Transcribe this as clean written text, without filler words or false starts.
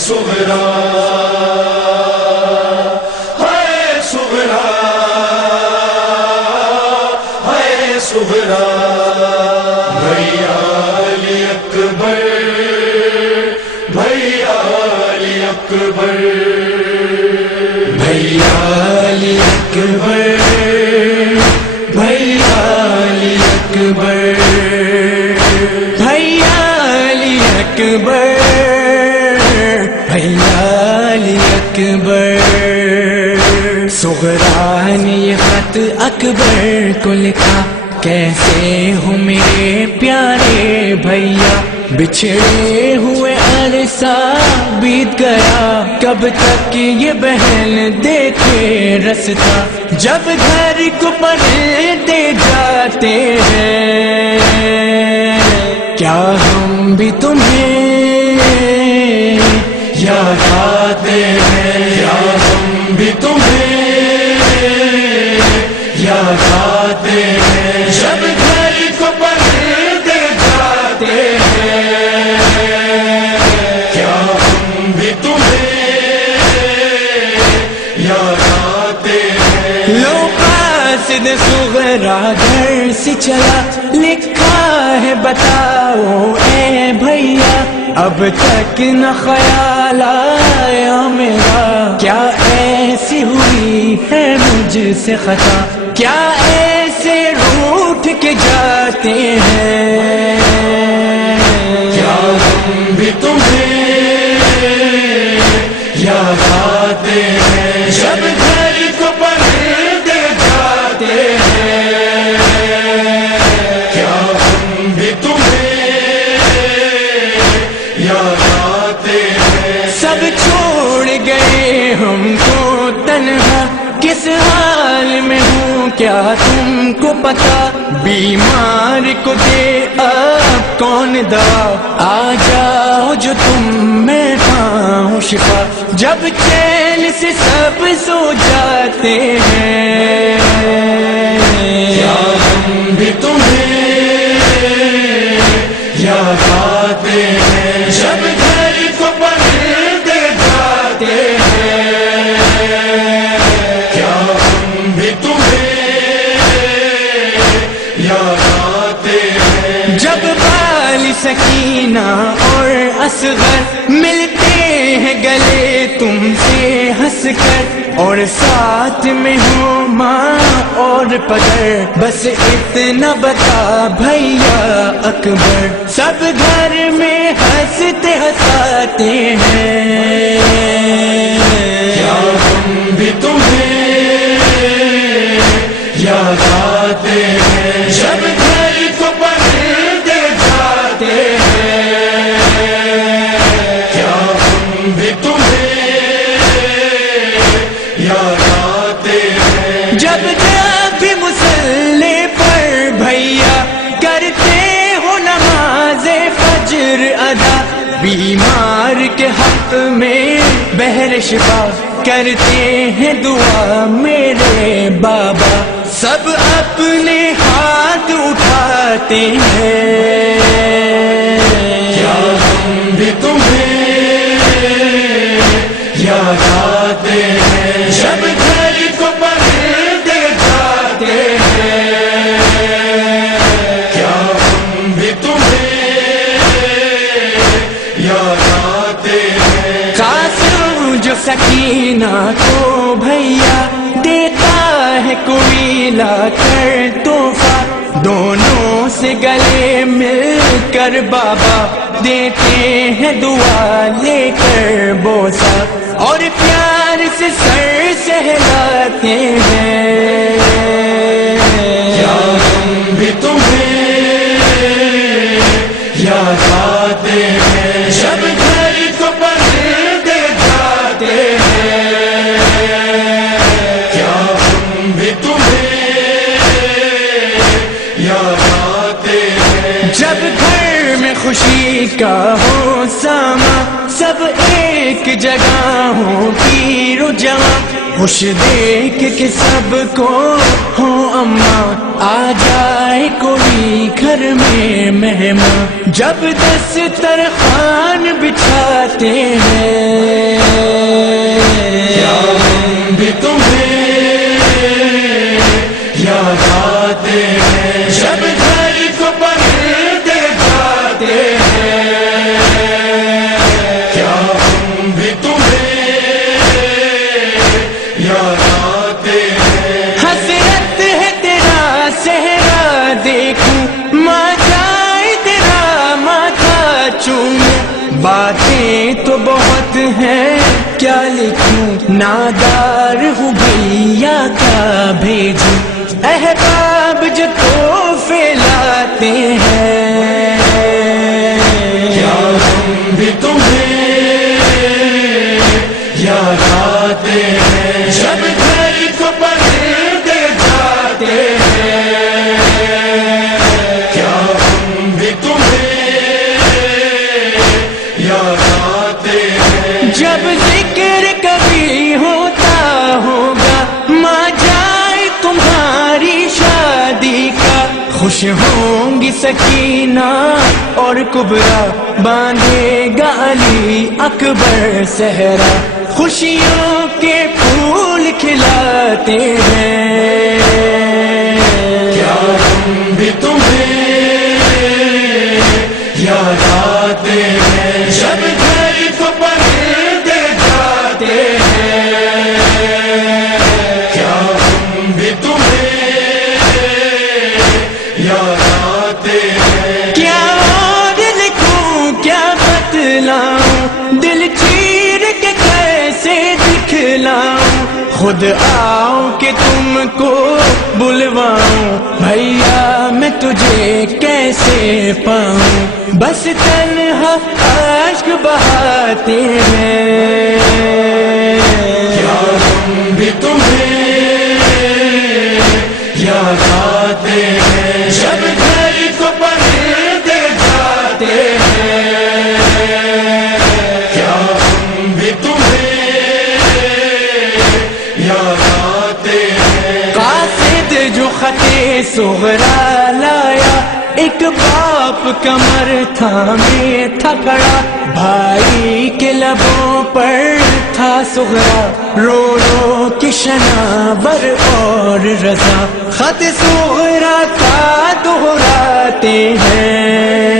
صغرا ہے صغرا ہے صغرا بھیا علی اکبر بھیا علی اکبر بھیا علی اکبر بھیا علی اکبر بھیا علی اکبر بھیا علی اکبر صغرا نے یہ خط اکبر کو لکھا، کیسے ہو میرے پیارے بھیا، بچھڑے ہوئے عرصہ بیت گیا، کب تک یہ بہن دیکھے رستا، جب گھر کو پردے جاتے ہیں کیا ہم بھی تمہیں یاد آتے ہیں، کیا ہم بھی تمہیں یاد آتے ہیں، جب گھر کو پردے جاتے ہیں کیا ہم بھی تمہیں یاد آتے ہیں۔ لو قاصد صغرا گھر سے چلا، لکھا ہے بتاؤ اے بھیا، اب تک نہ خیال آیا میرا، کیا ایسی ہوئی ہے مجھ سے خطا، کیا ایسے روٹھ کے جاتے ہیں، کیا ہم بھی تمہیں یاد آتے ہیں، جب گھر کو پردے جاتے ہیں کیا ہم بھی تمہیں یاد آتے ہیں۔ سب چھوڑ گئے ہم کو تنہا، کس حال میں ہوں کیا تم کو پتا، بیمار کو دے اب کون دوا، آ جاؤ جو تم میں پاؤں شفا، جب چین سے سب سو جاتے ہیں کیا ہم بھی تمہیں یاد آتے ہیں، جب گھر کو پردے جاتے ہیں کیا ہم بھی تمہیں یاد آتے ہیں۔ جب بال سکینہ اور اصغر ملتے ہیں گلے تم سے ہنس کر، اور ساتھ میں ہو ماں اور پدر، بس اتنا بتا بھیا اکبر، سب گھر میں ہنستے ہنساتے ہیں کیا ہم بھی تمہیں یاد آتے ہیں، جب گھر کو پردے جاتے ہیں کیا ہم بھی تمہیں یاد آتے ہیں۔ جب بھی مسلح پر بھیا کرتے ہو نماز فجر ادا، بیمار کے حق میں بہر شفا کرتے ہیں دعا میرے بابا، سب اپنے ہاتھ اٹھاتے ہیں کیا ہم بھی تمہیں یاد آتے ہیں، جب گھر کو پردے جاتے ہیں کیا ہم بھی تمہیں یاد آتے ہیں۔ قاسم جو سکینہ کو بھیا دیتا ہے کوئی لا کر تحفہ، دونوں سے گلے مل کر بابا دیتے ہیں دعا لے کر بوسہ، اور پیار سے سر سہلاتے ہیں کیا ہم بھی تمہیں یاد آتے ہیں، جب گھر کو پردے جاتے ہیں کیا ہم بھی تمہیں یاد آتے ہیں۔ جب گھر میں خوشی کا ہو ساما، سب ایک جگہ ہو پیر و جوان، خوش دیکھ کے سب کو ہو اماں، آ جائے کوئی گھر میں مہمان، جب دسترخوان بچھاتے ہیں کیا ہم بھی تمہیں یاد آتے ہیں، جب گھر کو پردے جاتے ہیں، کیا ہم بھی تمہیں یاد آتے ہیں، حسرت ہے تیرا صحرا دیکھوں، ماں جائے تیرا ماتھا چوموں، باتیں تو بہت ہیں کیا لکھوں، نادار ہوں بھیا کا بھیجوں، احباب جو تحفے لاتے ہیں، کیا ہم بھی تمہیں یاد آتے ہیں، جب گھر کو پردے جاتے ہیں، کیا ہم بھی تمہیں یاد آتے ہیں، جب ذکر کبھی ہوتا ہوگا ماں جائے تمہاری شادی کا، خوش ہوں گی سکینہ اور کبرا، باندھے گا علی اکبر صحرا، خوشیوں کے پھول کھلاتے ہیں، کیا ہم بھی تمہیں یاد آتے ہیں، جب گھر کو پردے جاتے ہیں، کیا ہم بھی تمہیں یاد آتے ہیں، کیا اور لکھوں کیا بتلاؤں، دل چیر کے کیسے دکھلاؤں، خود آؤں کہ تم کو بلواؤں، بھیا میں تجھے کیسے پاؤں، بس تنہا اشک بہاتے ہیں، کیا ہم بھی تمہیں یاد آتے ہیں، جب گھر کو پردے جاتے ہیں، کیا ہم بھی تمہیں یاد آتے ہیں، قاصد جو خط صغرا لایا، ایک باپ کمر تھامے تھا کھڑا، بھائی کے لبوں پر تھا صغرا، رو رو کے شناور اور رضا، خط صغرا کا دہراتے ہیں،